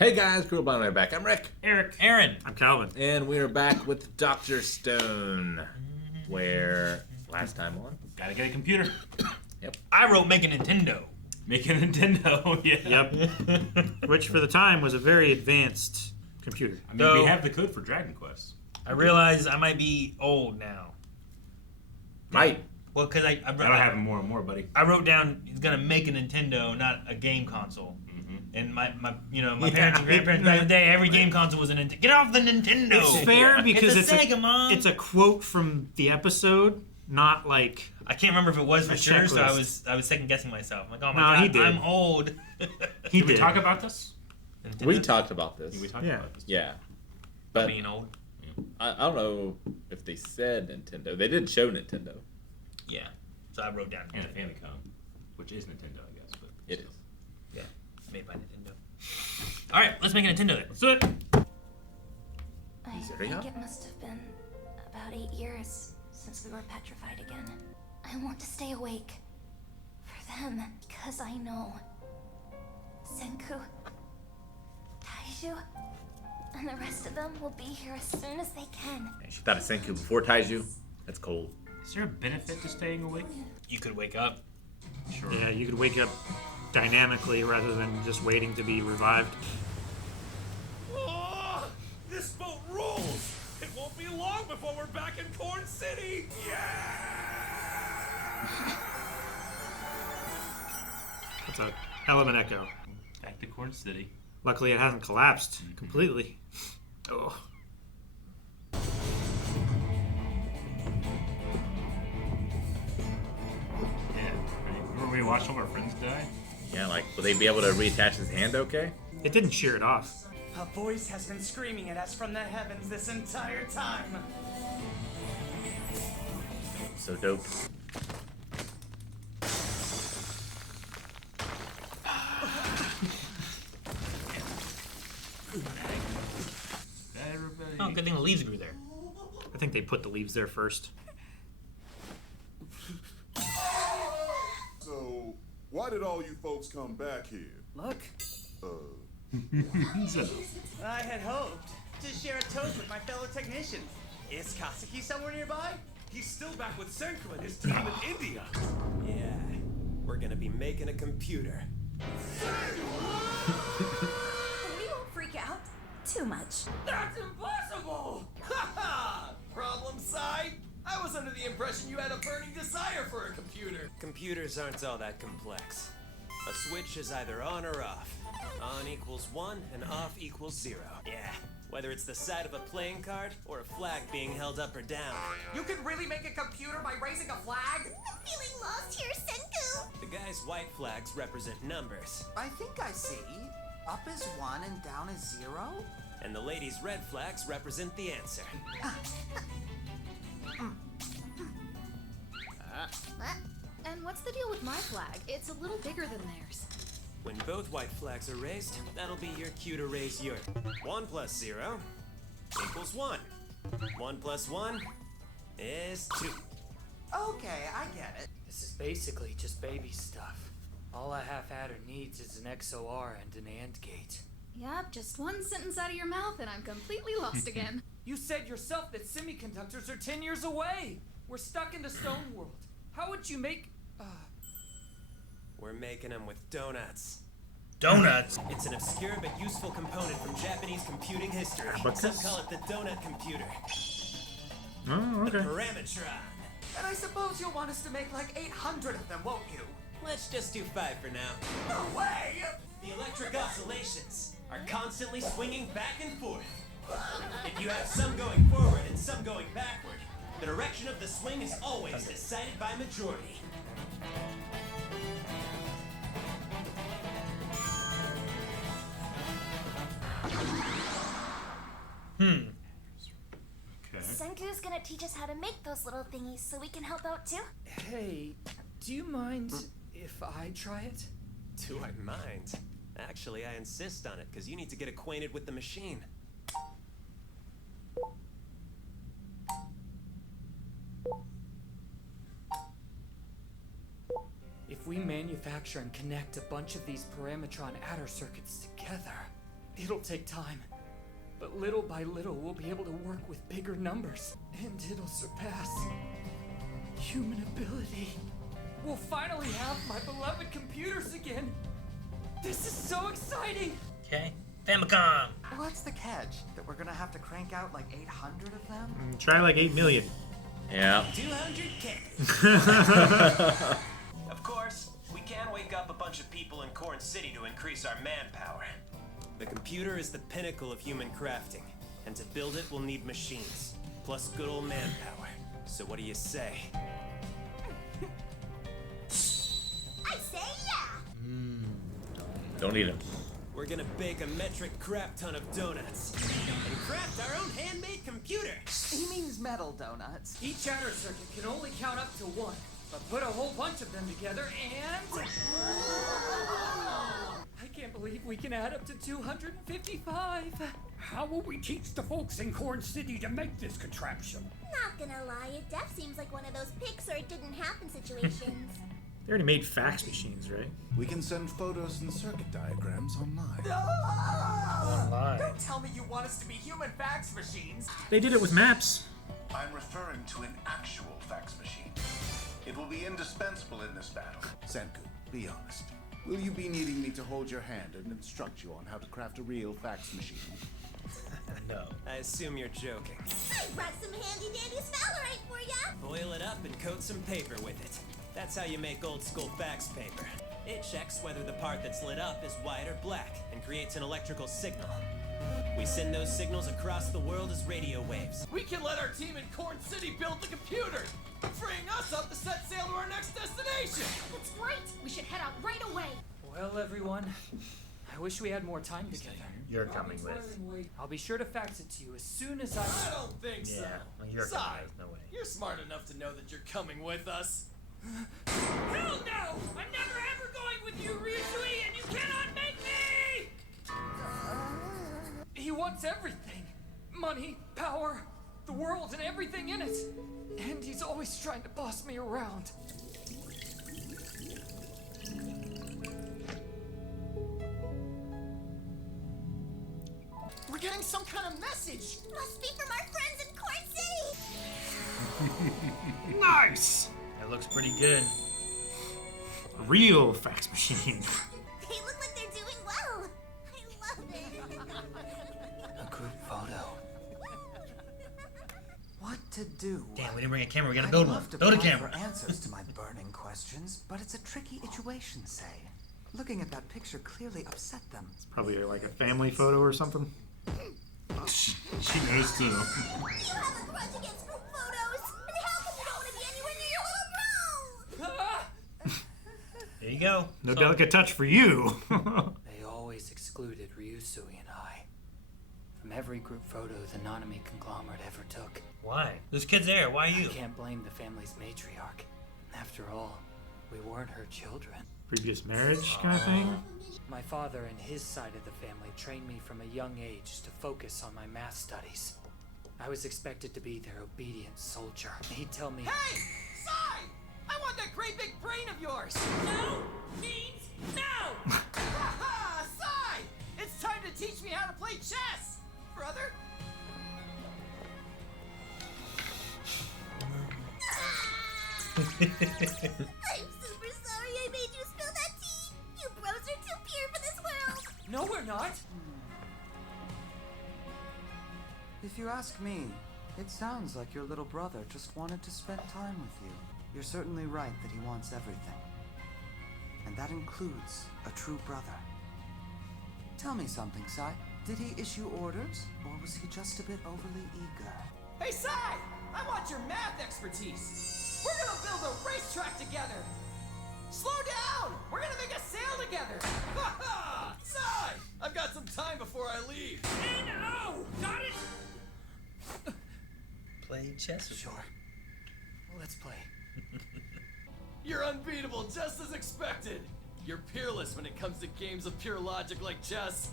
Hey guys, Cool Bond right back. I'm Rick. Eric. Aaron. I'm Calvin. And we're back with Dr. Stone. Where last time on? Gotta get a computer. Yep. I wrote make a Nintendo. Make a Nintendo, yeah. Yep. Which for the time was a very advanced computer. I mean, we have the code for Dragon Quest. I realize I might be old now. Might. Well, because I That'll happen more and more, buddy. I wrote down he's gonna make a Nintendo, not a game console. And my parents and grandparents back in the day, every game console was a Nintendo. Get off the Nintendo! It's fair because it's a Sega, Mom. It's a quote from the episode, not like... I can't remember if it was for sure, so I was second guessing myself. I'm like, oh my god, he did. I'm old. Did we talk about this? Nintendo? We talked about this. We talked about this. Yeah. But being old. I don't know if they said Nintendo. They did show Nintendo. Yeah. So I wrote down And a Famicom, which is Nintendo, I guess. But it is. Yeah. Made by Nintendo. Alright, let's make a Nintendo then. Let's do it. I think it must have been about 8 years since we were petrified again. I want to stay awake. For them, because I know Senku, Taiju, and the rest of them will be here as soon as they can. And she thought of Senku before Taiju. That's cold. is there a benefit to staying awake? You could wake up. Sure. Yeah, you could wake up dynamically rather than just waiting to be revived. Oh, this boat rolls! It won't be long before we're back in Corn City! Yeah! It's a hell of an echo. Back to Corn City. Luckily, it hasn't collapsed completely. Oh. Yeah. Remember we watched all our friends die? Yeah, like, will they be able to reattach his hand okay? It didn't shear it off. A voice has been screaming at us from the heavens this entire time. So dope. Everybody. Oh, good thing the leaves grew there. I think they put the leaves there first. So, why did all you folks come back here? Look, I had hoped to share a toast with my fellow technicians. Is Kaseki somewhere nearby? He's still back with Senku and his team in India. Yeah, we're gonna be making a computer. We won't freak out too much. That's impossible! Ha ha! Problem side? I was under the impression you had a burning desire for a computer. Computers aren't all that complex. A switch is either on or off. On equals 1 and off equals 0. Yeah, whether it's the side of a playing card or a flag being held up or down. you could really make a computer by raising a flag? I'm feeling lost here, Senku. The guy's white flags represent numbers, I think I see. Up is 1 and down is 0? and the lady's red flags represent the answer. And what's the deal with my flag? It's a little bigger than theirs. When both white flags are raised, that'll be your cue to raise your 1 plus 0 equals 1. 1 plus 1 is 2. Okay, I get it. This is basically just baby stuff. All a half-adder needs is an XOR and an AND gate. Yep, just one sentence out of your mouth and I'm completely lost again. You said yourself that semiconductors are 10 years away. We're stuck in the stone world. How would you make... We're making them with donuts. Donuts. It's an obscure but useful component from Japanese computing history. Some call it the donut computer. Oh, The okay. Parametron. And I suppose you'll want us to make like 800 of them, won't you? Let's just do 5 for now. No way! The electric oscillations are constantly swinging back and forth. If you have some going forward and some going backward, the direction of the swing is always decided by majority. Okay. Senku's gonna teach us how to make those little thingies so we can help out too. Hey, do you mind if I try it? Do I mind? Actually, I insist on it, because you need to get acquainted with the machine. If we manufacture and connect a bunch of these Parametron adder circuits together, It'll take time, but little by little we'll be able to work with bigger numbers, and it'll surpass human ability. We'll finally have my beloved computers again. This is so exciting. Okay. Famicom. What's the catch? That we're gonna have to crank out like 800 of them? Try like 8 million. Yeah. 200K. Of course, we can't wake up a bunch of people in Corn City to increase our manpower. The computer is the pinnacle of human crafting, and to build it we'll need machines, plus good old manpower. So what do you say? I say yeah! Don't eat them. We're gonna bake a metric crap ton of donuts and craft our own handmade computer. He means metal donuts. Each adder circuit can only count up to 1, but put a whole bunch of them together and... I can't believe we can add up to 255. How will we teach the folks in Corn City to make this contraption? Not gonna lie, it def seems like one of those Pixar it didn't happen situations. They already made fax machines, right? We can send photos and circuit diagrams online. Online. Don't tell me you want us to be human fax machines. They did it with maps. I'm referring to an actual fax machine. It will be indispensable in this battle. Senku, be honest. Will you be needing me to hold your hand and instruct you on how to craft a real fax machine? No. I assume you're joking. I brought some handy dandy sphalerite for ya! Boil it up and coat some paper with it. That's how you make old school fax paper. It checks whether the part that's lit up is white or black and creates an electrical signal. We send those signals across the world as radio waves. We can let our team in Corn City build the computer, freeing us up to set sail to our next destination. That's right. We should head out right away. Well, everyone, I wish we had more time together. You're coming with. I'll be sure to fax it to you as soon as I don't think so. Yeah, well, you're Sai, coming with. No way. you're smart enough to know that you're coming with us. Hell no! I'm never ever going with you, Ryusui, and you cannot make me! He wants everything. Money, power, the world, and everything in it. And he's always trying to boss me around. We're getting some kind of message. Must be from our friends in Corn City! Nice! That looks pretty good. A real fax machine. They look like they're doing well. I love it. A group photo. What to do? Damn, we didn't bring a camera. We gotta I'd build love one. to Build a provide camera. for answers to my burning questions, but it's a tricky situation, say. Looking at that picture clearly upset them. It's probably like a family photo or something. She knows too. You have a grudge against group photos, and how come you don't want to be anywhere near your little bro? There you go. No delicate touch for you. They always excluded Ryusui and I from every group photo the Nanami Conglomerate ever took. Why? There's kids there. Why you? I can't blame the family's matriarch. After all, we weren't her children. Previous marriage kind of thing? My father and his side of the family trained me from a young age to focus on my math studies. I was expected to be their obedient soldier. He'd tell me, Hey! Sai! I want that great big brain of yours! "No means no!" Ha! Sai! It's time to teach me how to play chess, brother! I'm super sorry I made you spill that tea. You bros are too pure for this world. No, we're not. If you ask me, it sounds like your little brother just wanted to spend time with you. You're certainly right that he wants everything. And that includes a true brother. Tell me something, Sai. Did he issue orders, or was he just a bit overly eager? Hey, Sai! I want your math expertise. We're gonna build a racetrack together. Slow down! We're gonna make a sail together. Ha ha! Sai! I've got some time before I leave. No! Got it? Play chess? Sure. Let's play. You're unbeatable, just as expected. You're peerless when it comes to games of pure logic like chess.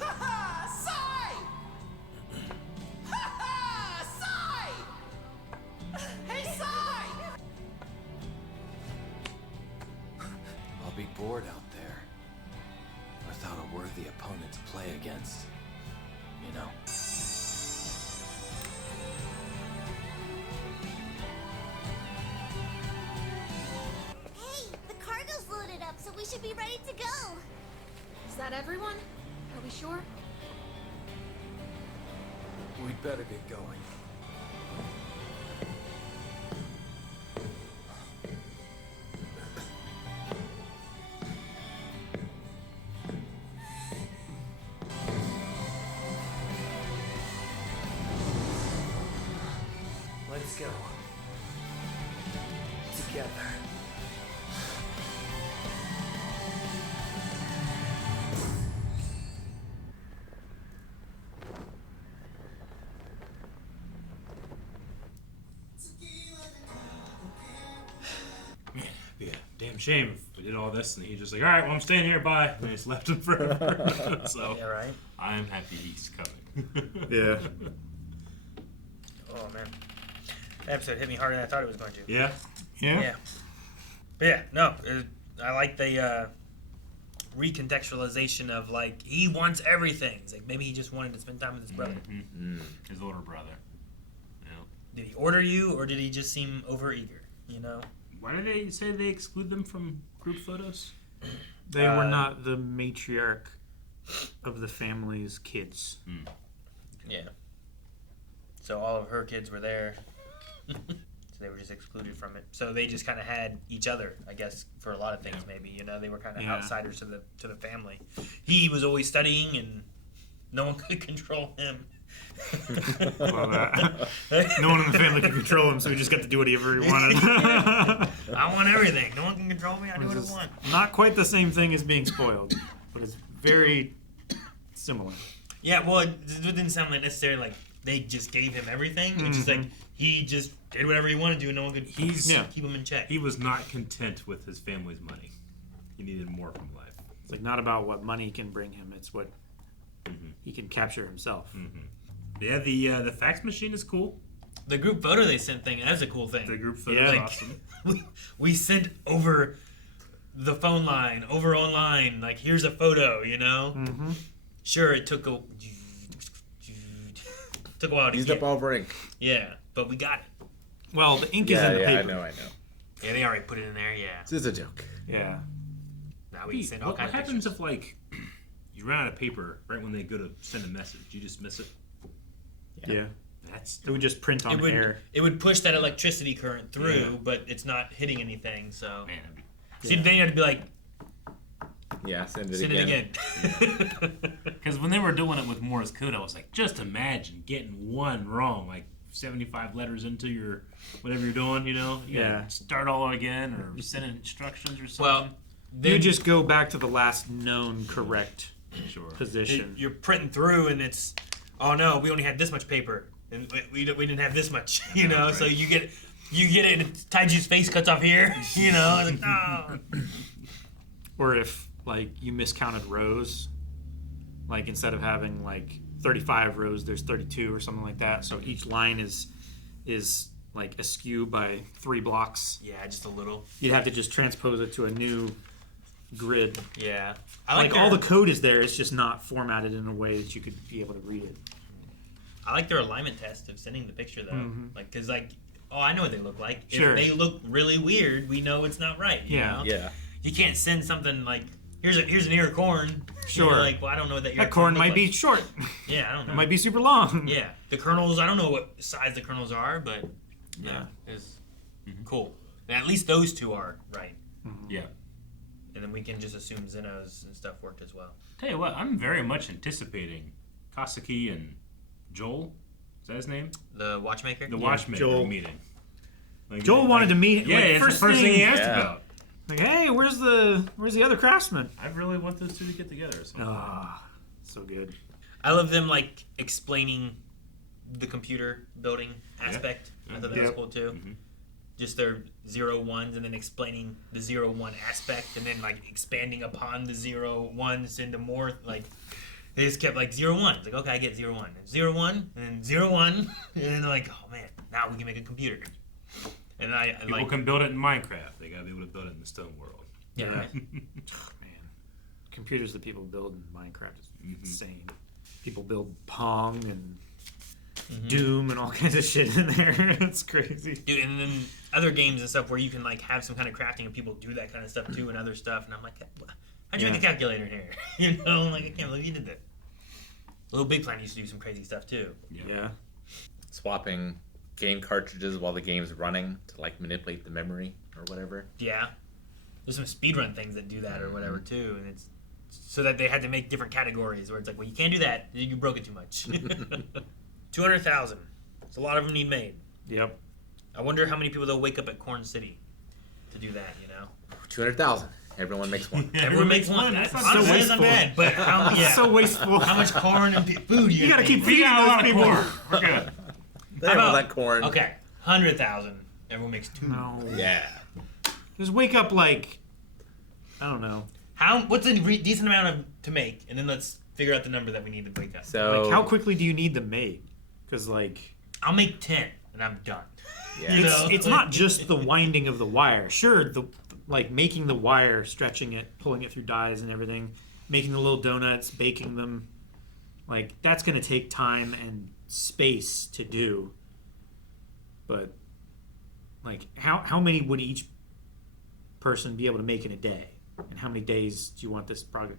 Ha ha! Sai! Ha ha! Sai! Hey, Sai! I'll be bored out there without a worthy opponent. opponent to play against. You know? Hey, the cargo's loaded up, so we should be ready to go. Is that everyone? Are we sure? We'd better get going. Let's go. Together. Yeah, damn shame if we did all this and he's just like, all right, well, I'm staying here, bye. And he just left him forever. So Yeah, right? I'm happy he's coming. Yeah. Oh, man. That episode hit me harder than I thought it was going to. Yeah? Yeah. But yeah, no. I like the recontextualization of, like, he wants everything. It's like maybe he just wanted to spend time with his brother. Mm-hmm. His older brother. Yeah. Did he order you, or did he just seem overeager? You know? Why did they say they exclude them from group photos? They were not the matriarch of the family's kids. Yeah. So all of her kids were there. So they were just excluded from it. So they just kind of had each other, I guess, for a lot of things. Maybe they were kind of outsiders to the family. He was always studying, and no one could control him. Well, no one in the family could control him, so he just got to do whatever he wanted. I want everything. No one can control me. I do what I want. Not quite the same thing as being spoiled, but it's very similar. Yeah, well, it didn't sound like necessarily like they just gave him everything. It's just like he just did whatever he wanted to, and no one could keep him in check. He was not content with his family's money. He needed more from life. It's like not about what money can bring him; it's what he can capture himself. Yeah, the fax machine is cool. The group photo they sent thing, that's a cool thing. The group photo is awesome. We sent over the phone line, over online, like, here's a photo, you know? Sure, it took a while to Used get. up all of our ink. Yeah, but we got it. Well, the ink is in the paper. I know. Yeah, they already put it in there, yeah. This is a joke. Yeah. Now we can send all What kinds of happens pictures. if, like, you run out of paper right when they go to send a message? You just miss it? Yeah. That's It would just print on air. It would push that electricity current through, but it's not hitting anything, so... So then you have to be like... Yeah, send it Send again. it again. Because when they were doing it with Morse code, I was like, just imagine getting one wrong, like 75 letters into your whatever you're doing, you know? You gotta start all again or send instructions or something. Well, you just go back to the last known correct position. You're printing through, and it's, oh no, we only had this much paper, and we didn't have this much, you know. So you get it, and Taiju's face cuts off here, you know. It's like, no. Or if like you miscounted rows, like instead of having like 35 rows, there's 32 or something like that. So each line is like askew by 3 blocks. Yeah, just a little. You'd have to just transpose it to a new grid. Yeah, I like all the code is there. It's just not formatted in a way that you could be able to read it. I like their alignment test of sending the picture though, like, cause like, oh, I know what they look like. Sure. If they look really weird, we know it's not right. You know? Yeah. You can't send something like, here's an ear of corn. Sure. You're like, well, I don't know what that ear That of corn look might like. be short. Yeah, I don't know. It might be super long. Yeah, the kernels. I don't know what size the kernels are, but Yeah. it's cool. And at least those two are right. Yeah. And then we can just assume Zeno's and stuff worked as well. Tell you what, I'm very much anticipating Kasaki and Joel. Is that his name? The watchmaker. The watchmaker Joel. meeting. Like, Joel wanted to meet. Yeah, like, it's the first thing he asked about. Like, hey, where's the other craftsman? I really want those two to get together. So good. I love them like explaining the computer building aspect. I thought that was cool too. Just their 0 1s and then explaining the 0 1 aspect and then like expanding upon the 0 1s into more like they just kept like 0 1. It's like, okay, I get 0 1. 0 1 and then 0 1 and then like, oh man, now we can make a computer. And People can build it in Minecraft. They gotta be able to build it in the stone world. Yeah, right. Man, computers that people build in Minecraft is insane. People build Pong and Doom and all kinds of shit in there. It's crazy. Dude, and then other games and stuff where you can like have some kind of crafting and people do that kind of stuff too and other stuff. And I'm like, how'd you make a calculator here? You know, I'm like, I can't believe you did that. Little Big Planet used to do some crazy stuff too. Yeah. Swapping game cartridges while the game's running to like manipulate the memory or whatever. Yeah. There's some speedrun things that do that or whatever too, and it's so that they had to make different categories where it's like, well, you can't do that. You broke it too much. 200,000. It's a lot of them need made. Yep. I wonder how many people they'll wake up at Corn City to do that. You know. 200,000. Everyone makes one. Everyone makes one. That's That's so honestly wasteful. not bad. But how? Yeah. So wasteful. How much corn and food You gotta keep feeding got a lot those of people. corn. We're good. They have all that corn. Okay, 100,000. Everyone makes 2. No. Yeah. Just wake up like, I don't know. What's a decent amount to make, and then let's figure out the number that we need to wake up. So Like, how quickly do you need them made? Because like, I'll make 10, and I'm done. Yeah. it's not just the winding of the wire. Sure, like making the wire, stretching it, pulling it through dies and everything, making the little donuts, baking them. Like that's gonna take time and space to do. But like, how many would each person be able to make in a day? And how many days do you want this project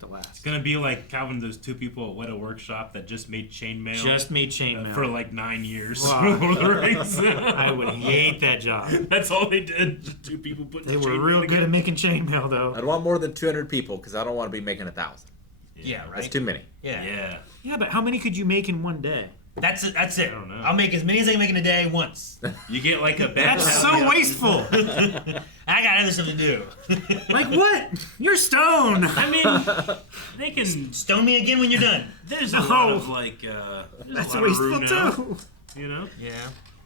to last? It's gonna be like Calvin, those 2 people at Weta Workshop that just made chainmail. Just made chainmail for like 9 years. Wow. Lord of the Rings. I would hate that job. That's all they did. Just 2 people put. They were real good at making chainmail, though. I'd want more than 200 people because I don't want to be making 1,000. Yeah, right. That's too many. Yeah. Yeah, but how many could you make in one day? That's it. That's it. I don't know. I'll make as many as I can make in a day once. You get like a bag. That's so wasteful. I got other stuff to do. Like what? You're stoned. I mean, they can stone me again when you're done. There's a lot of like. That's a lot of room wasteful now, too. You know. Yeah.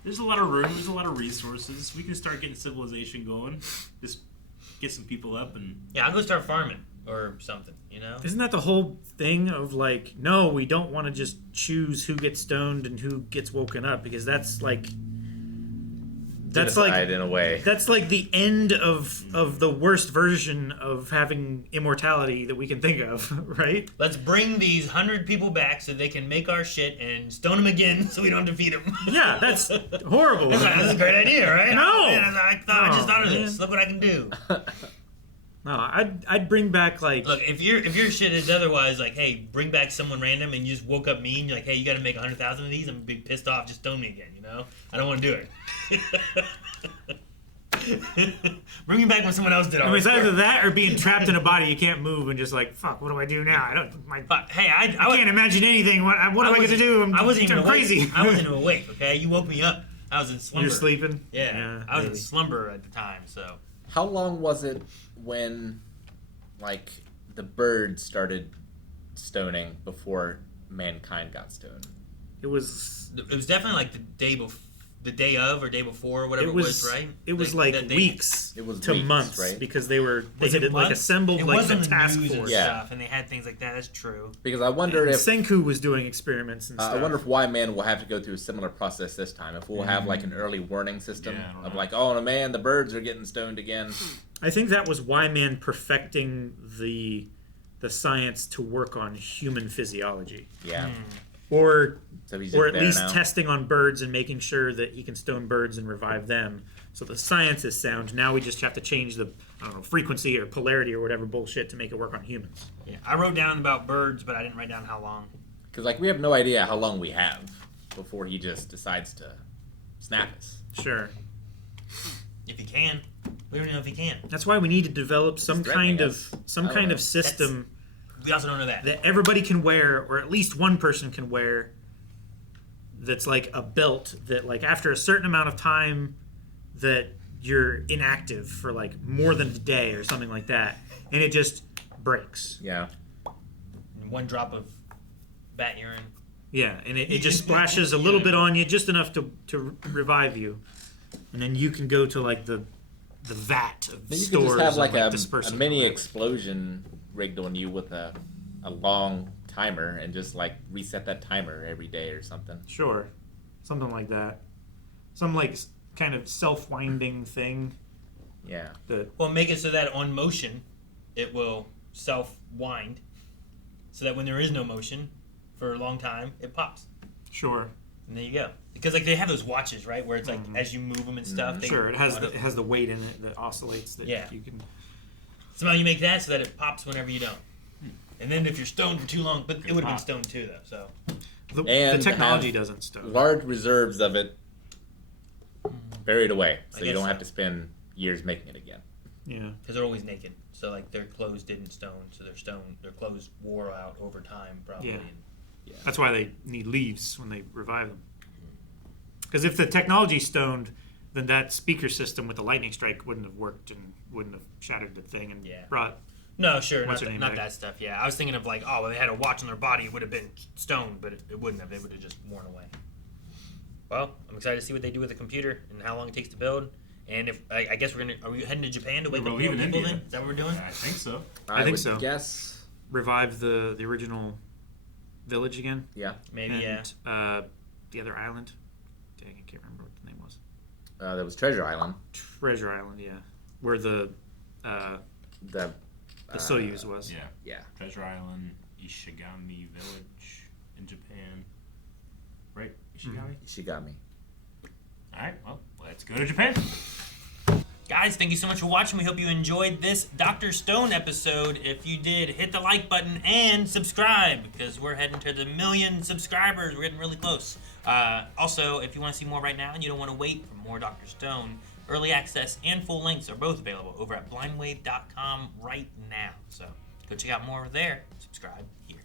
There's a lot of room. There's a lot of resources. We can start getting civilization going. Just get some people up and. Yeah, I'll go start farming or something. You know. Isn't that the whole thing of like, no, we don't want to just choose who gets stoned and who gets woken up because that's like. That's Genocide, like in a way. That's like the end of the worst version of having immortality that we can think of, right? Let's bring these 100 people back so they can make our shit and stone them again so we don't have to feed them. Yeah, that's horrible. That's a great idea, right? No! Oh, man, I just thought of this. man. Look what I can do. No, I'd bring back like. Look, if your shit is otherwise like, hey, bring back someone random and you just woke up me and you're like, hey, you got to make 100,000 of these. I'm gonna be pissed off. Just stone me again. You know, I don't want to do it. Bring me back when someone else did all I mean, it's this either work. that or being trapped in a body you can't move and just like, fuck, what do I do now? I don't. I can't imagine anything. What am I going to do? I wasn't even crazy. Awake. I wasn't even awake. Okay, you woke me up. I was in slumber. You're sleeping. Yeah, I was in slumber at the time. So. How long was it when, like, the birds started stoning before mankind got stoned? It was definitely like the day of or day before, whatever it was, right? It was like weeks it was to weeks, months, right? Because they Was had it like months? assembled it like was the on the task news and force. stuff, and they had things like that. That's true. Because I wonder if Senku was doing experiments and stuff. I wonder if Y Man will have to go through a similar process this time. If we'll have like an early warning system of like, oh man, the birds are getting stoned again. I think that was Y-Man perfecting the science to work on human physiology. Yeah. Or So he's or just at there least now. testing on birds and making sure that he can stone birds and revive them. So the science is sound. Now we just have to change the frequency or polarity or whatever bullshit to make it work on humans. Yeah, I wrote down about birds, but I didn't write down how long. Because like we have no idea how long we have before he just decides to snap us. Sure. If he can, we don't even know if he can. That's why we need to develop some kind of know. system We also don't know that. everybody can wear, or at least one person can wear. That's like a belt that, like, after a certain amount of time, that you're inactive for like more than a day or something like that, and it just breaks. Yeah. One drop of bat urine. Yeah, and it just splashes a little bit on you, just enough to revive you, and then you can go to like the vat of Then you stores could just have like and, a disperse it mini or whatever. explosion rigged on you with a long timer and just like reset that timer every day or something. Sure, something like that. Some like kind of self-winding thing. Yeah. That Well, make it so that on motion, it will self-wind, so that when there is no motion for a long time, it pops. Sure. And there you go. Because like they have those watches, right, where it's like as you move them and stuff. They Sure, it has the weight in it that oscillates that you can. Somehow you make that so that it pops whenever you don't. And then if you're stoned for too long, but it would have been stoned too though. So the technology doesn't stone. Large reserves of it buried away, so you don't have to spend years making it again. Yeah, because they're always naked. So like their clothes didn't stone, so their clothes wore out over time probably. Yeah. And, That's why they need leaves when they revive them. Because if the technology's stoned, then that speaker system with the lightning strike wouldn't have worked and wouldn't have shattered the thing and brought. No, sure, not that stuff. Yeah, I was thinking of like, well, they had a watch on their body, it would have been stoned, but it wouldn't have. They would have just worn away. Well, I'm excited to see what they do with the computer and how long it takes to build. And if I guess are we heading to Japan to wake up more people then? Is that what we're doing? I think so. I think so. Guess revive the original village again. Yeah, maybe. And, the other island. Dang, I can't remember what the name was. That was Treasure Island. Treasure Island, yeah, where the Soyuz was. Yeah. Treasure Island, Ishigami Village in Japan. Right? Ishigami? Ishigami. Alright, well, let's go to Japan. Guys, thank you so much for watching. We hope you enjoyed this Dr. Stone episode. If you did, hit the like button and subscribe, because we're heading to the 1 million subscribers. We're getting really close. Also, if you want to see more right now and you don't want to wait for more Dr. Stone, early access and full links are both available over at blindwave.com right now. So go check out more there. Subscribe here.